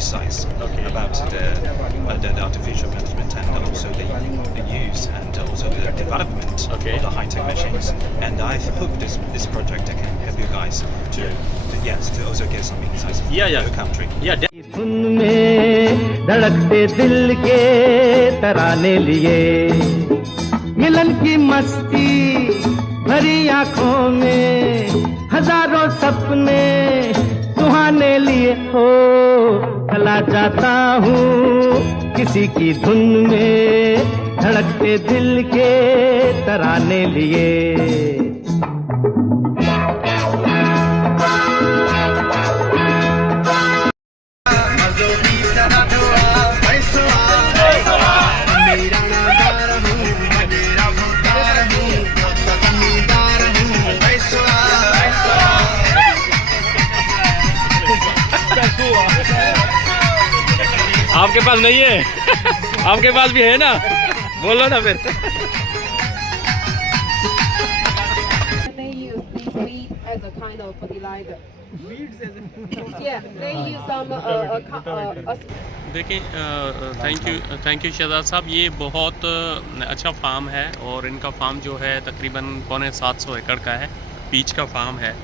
insights Okay. about the artificial management and also the use and also the development Okay. of the high-tech machines. And I hope this project can help you guys to also get some insights from Yeah. your country. Yeah. धुन में धड़कते दिल के तराने लिए मिलन की मस्ती भरी आंखों में हजारों सपने सुहाने लिए हो चला जाता हूँ किसी की धुन में धड़कते दिल के तराने लिए आपके पास नहीं है आपके पास भी है ना बोलो ना फिर They use these weeds as a kind of fertilizer. Yeah, they use some देखिए थैंक यू शहजाद साहब। ये बहुत अच्छा फार्म है और इनका फार्म जो है तकरीबन 750 एकड़ का है। पीच का फार्म है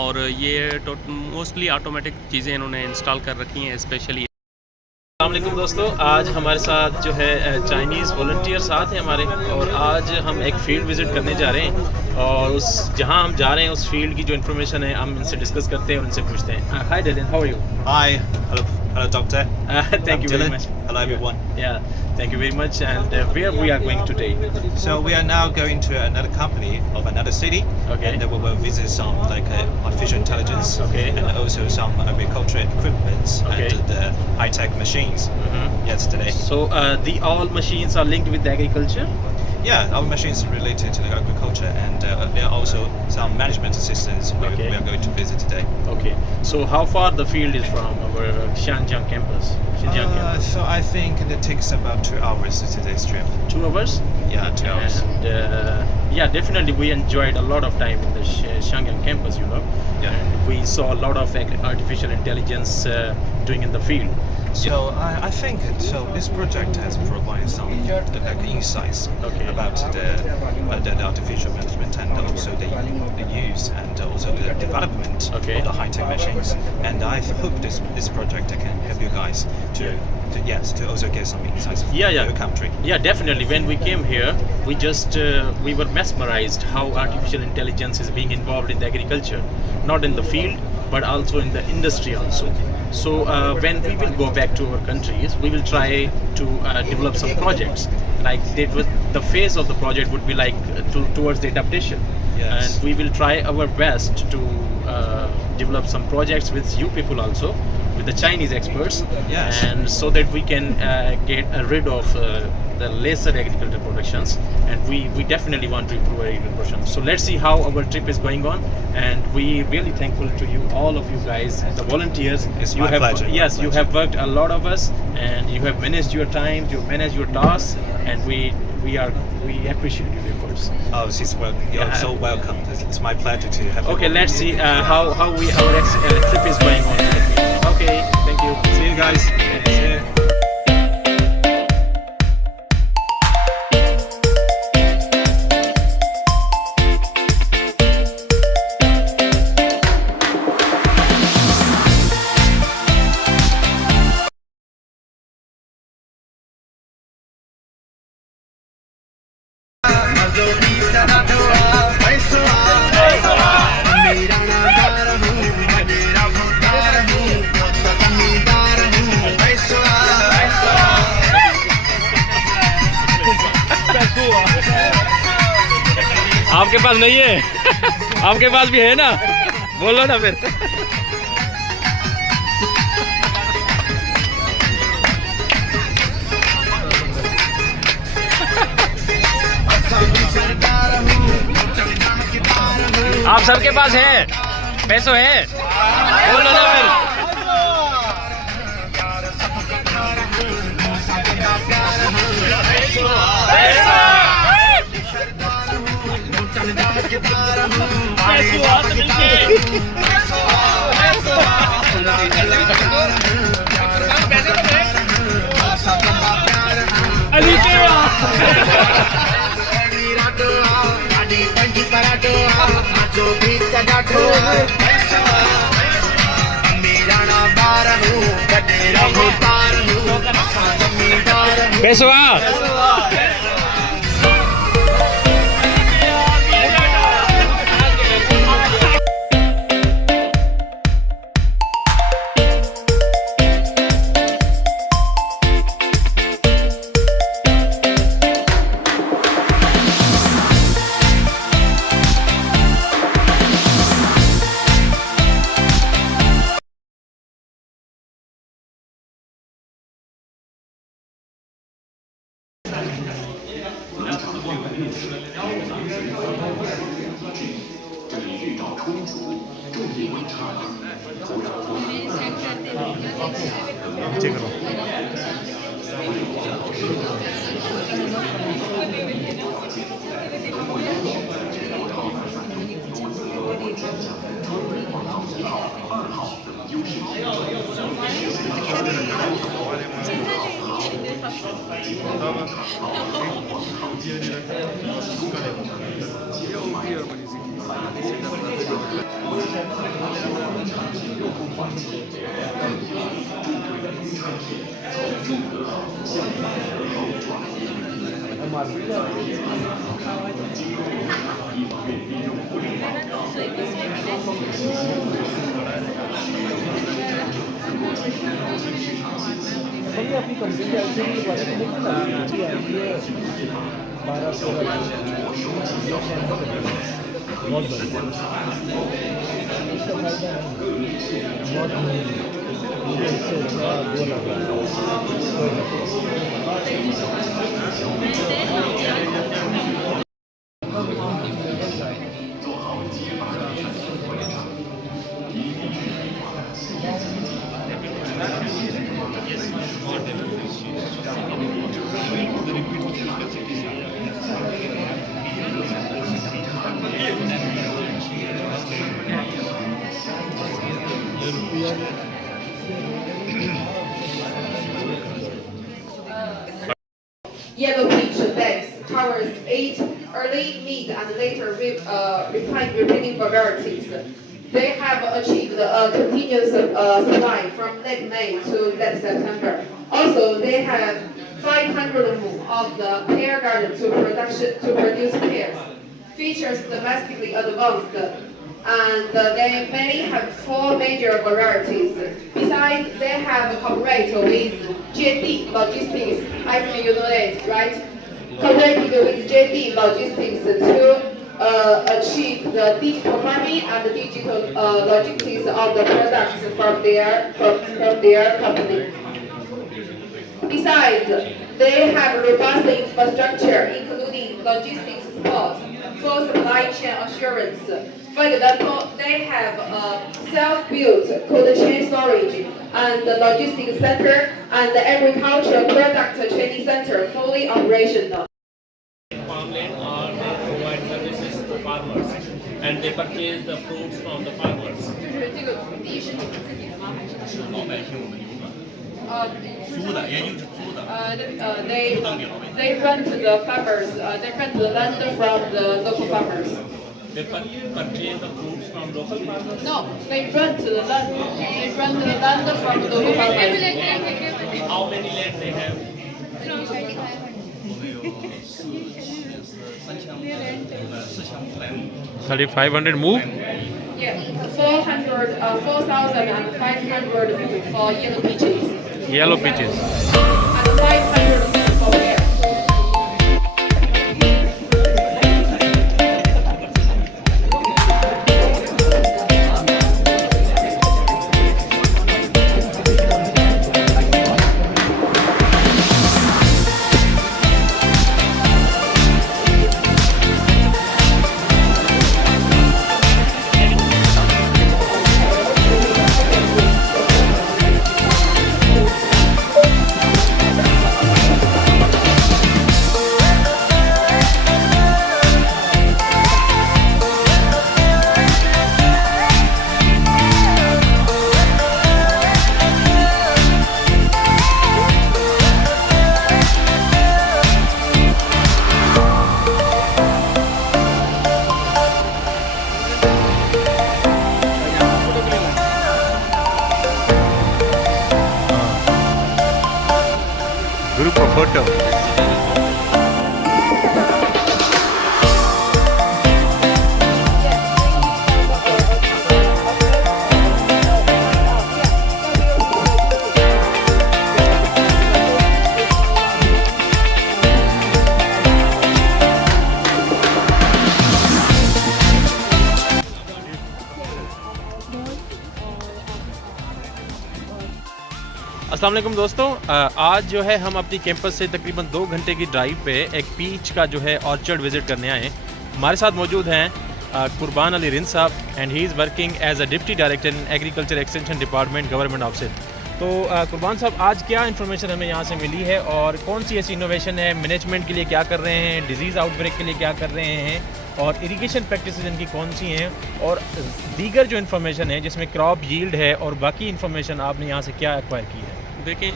और ये मोस्टली ऑटोमेटिक चीज़ें इन्होंने इंस्टॉल कर रखी हैं स्पेशली। अस्सलाम वालेकुम दोस्तों, आज हमारे साथ जो है चाइनीज़ वॉलंटियर साथ हैं हमारे और आज हम एक फील्ड विज़िट करने जा रहे हैं और जहां हम जा रहे हैं उस फील्ड की जो इन्फॉर्मेशन है हम इनसे डिस्कस करते हैं और उनसे पूछते हैं। Hi Dylan, how are you? Hi, hello doctor. Thank you very Dylan. much. Hello everyone. Yeah, thank you very much. And where we are going today? So we are now going to another company of another city, Okay. and we will visit some artificial intelligence, Okay. and also some agricultural equipment Okay. and the high-tech machines. Yes, today. So the all machines are linked with agriculture. Yeah, our machines are related to the agriculture, and there are also some management assistants Okay. we are going to visit today. Okay. So how far the field is from our Xinjiang campus? So I think it takes about 2 hours to today's trip. 2 hours. Yeah, 2 hours. And yeah, definitely we enjoyed a lot of time in the Xinjiang campus, you know. Yeah. And we saw a lot of artificial intelligence doing in the field. So I think this project has provided some insights Okay. about the artificial management and also the use and also the development Okay. of the high-tech machines. And I hope this project can help you guys to also get some insights from Yeah. your country. Yeah, definitely. When we came here, we were mesmerized how artificial intelligence is being involved in the agriculture, not in the field, but also in the industry also. So when we will go back to our countries, we will try to develop some projects. Like the phase of the project would be like towards the adaptation. Yes. And we will try our best to develop some projects with you people also, with the Chinese experts. Yes. And so that we can get rid of the lesser agricultural productions, and we definitely want to improve our agricultural production. So let's see how our trip is going on, and we really thankful to you, all of you guys, the volunteers. It's you my have, pleasure. Yes, you have worked a lot of us, and you have managed your time, you managed your tasks, and we appreciate your efforts. Oh, you're so welcome. It's my pleasure to have you. Okay, let's see how our trip is going on. Okay, thank you. See you guys. See you. आपके पास नहीं है आपके पास भी है ना बोलो ना फिर आप सबके पास है पैसों है बोलो ना फिर Yellow Beach Banks covers 8 early, mid, and later repeating varieties. They have achieved a continuous supply from late May to late September. Also, they have 500 moon of the pear garden to produce pears. Features domestically advanced, and they may have 4 major varieties. Besides, they have cooperated with JD Logistics. I think you know that, right? Cooperated with JD Logistics to achieve the digital farming and the digital logistics of the products from their company. Besides, they have robust infrastructure, including logistics support for supply chain assurance. For example, they have a self-built cold chain storage and logistics center and agricultural product training center fully operational. Farmland or they provide services to farmers and they purchase the fruits from the farmers. 就是这个土地是你们自己的吗？还是？是老百姓我们有的，租的，也就是租的。they rent the farmers. They rent the land from the local farmers. They purchase the fruits from local farmers. No, they rent the land. They rent the land from local farmers. How many land they have? 我们有4500亩。 3,500 move. Yeah, 4,500 for yellow peaches. Yellow peaches. And 500 for pears. To. अस्सलाम वालेकुम दोस्तों, आज जो है हम अपनी कैंपस से तकरीबन 2 घंटे की ड्राइव पे एक पीच का जो है ऑर्चर्ड विज़िट करने आए हैं। हमारे साथ मौजूद हैं कुर्बान Ali Rind sahab and he is working as a deputy director in agriculture extension department government of Sindh. तो कुर्बान साहब, आज क्या इन्फॉर्मेशन हमें यहाँ से मिली है और कौन सी ऐसी इनोवेशन है, मैनेजमेंट के लिए क्या कर रहे हैं, डिजीज़ आउटब्रेक के लिए क्या कर रहे हैं और इरिगेशन प्रैक्टिसेस इनकी कौन सी हैं और दीगर जो इन्फॉर्मेशन है जिसमें क्रॉप यील्ड है और बाकी इन्फॉर्मेशन आपने यहाँ से क्या एक्वायर की है? देखिए,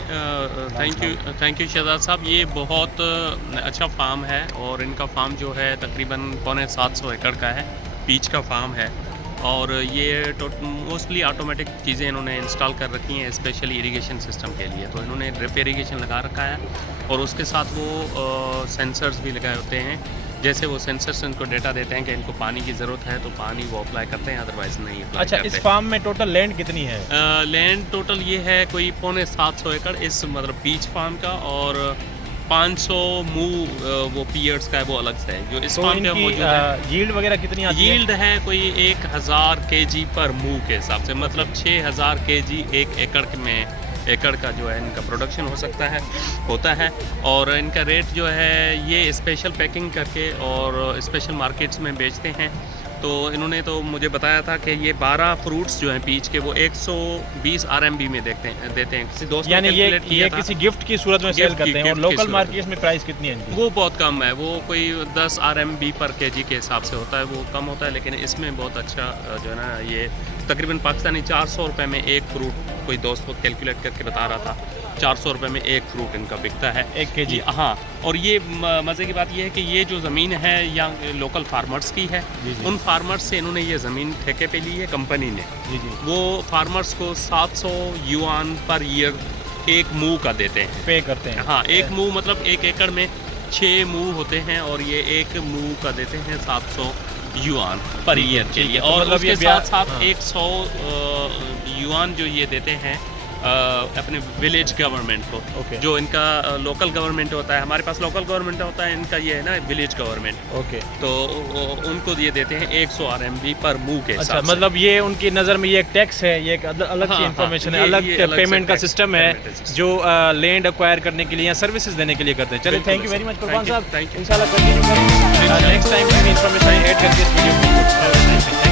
थैंक यू शहजाद साहब। ये बहुत अच्छा फार्म है और इनका फार्म जो है तकरीबन 750 एकड़ का है, पीच का फार्म है और ये मोस्टली ऑटोमेटिक चीज़ें इन्होंने इंस्टॉल कर रखी हैं स्पेशली इरिगेशन सिस्टम के लिए। तो इन्होंने ड्रिप इरिगेशन लगा रखा है और उसके साथ वो सेंसर्स भी लगाए होते हैं। जैसे वो सेंसर्स इनको डेटा देते हैं कि इनको पानी की ज़रूरत है तो पानी वो अप्लाई करते हैं, अदरवाइज़ नहीं अप्लाई अच्छा, करते। इस फार्म में टोटल लैंड कितनी है? लैंड टोटल ये है कोई 750 एकड़ इस मतलब पीच फार्म का और 500 मूव वो पीयर्स का है, वो अलग से है जो इस तो फार्म पे इनकी मौजूद है। यील्ड वगैरह कितनी आती है? यील्ड है कोई 1000 kg पर मूव के हिसाब से, मतलब 6000 kg एक एकड़ का जो है इनका प्रोडक्शन हो सकता है, होता है। और इनका रेट जो है ये स्पेशल पैकिंग करके और स्पेशल मार्केट्स में बेचते हैं। तो इन्होंने तो मुझे बताया था कि ये 12 फ्रूट्स जो हैं पीच के वो 120 RMB में देते हैं। किसी दोस्त ने यानी ये कैलकुलेट किया था। किसी गिफ्ट की सूरत में सेल गिफ्ट की- करते हैं और गिफ्ट की लोकल सूरत मार्केट्स में प्राइस कितनी है इनकी? वो बहुत कम है, वो कोई 10 RMB पर kg के हिसाब से होता है, वो कम होता है। लेकिन इसमें बहुत अच्छा जो है ना, ये तकरीबन पाकिस्तानी 400 रुपये में एक फ्रूट, कोई दोस्त को कैलकुलेट करके बता रहा था, 400 रुपये में एक फ्रूट इनका बिकता है 1 kg। हाँ, और ये मज़े की बात ये है कि ये जो ज़मीन है या लोकल फार्मर्स की है, जी, जी। उन फार्मर्स से इन्होंने ये ज़मीन ठेके पे ली है कंपनी ने। जी जी, वो फार्मर्स को 700 युआन पर ईयर एक मूव का देते हैं। पे करते हैं। हाँ, एक मूव मतलब 1 एकड़ में 6 मूव होते हैं और ये एक मूव का देते हैं 700 युआन पर ईयर के लिए। तो और मतलब उसके ये साथ साथ हाँ। 100 युआन जो ये देते हैं अपने विलेज गवर्नमेंट को, ओके। जो इनका लोकल गवर्नमेंट होता है। हमारे पास लोकल गवर्नमेंट होता है, इनका ये है ना विलेज गवर्नमेंट। ओके। तो उनको ये देते हैं 100 RMB पर मूव के अच्छा, हिसाब से। मतलब ये उनकी नज़र में ये एक टैक्स है, ये एक अलग हाँ, सी हाँ, इन्फॉर्मेशन है, ये अलग अलग से पेमेंट का tax- सिस्टम है payment system। जो लैंड एक्वायर करने के लिए या सर्विसेज देने के लिए करते हैं। चलिए, बिल्कुल थैंक यू वेरी मच कुर्बान Thank you, साहब। thank you। इंशाल्लाह कंटिन्यू करें, नेक्स्ट टाइम इन्फॉर्मेशन ऐड करके इस वीडियो में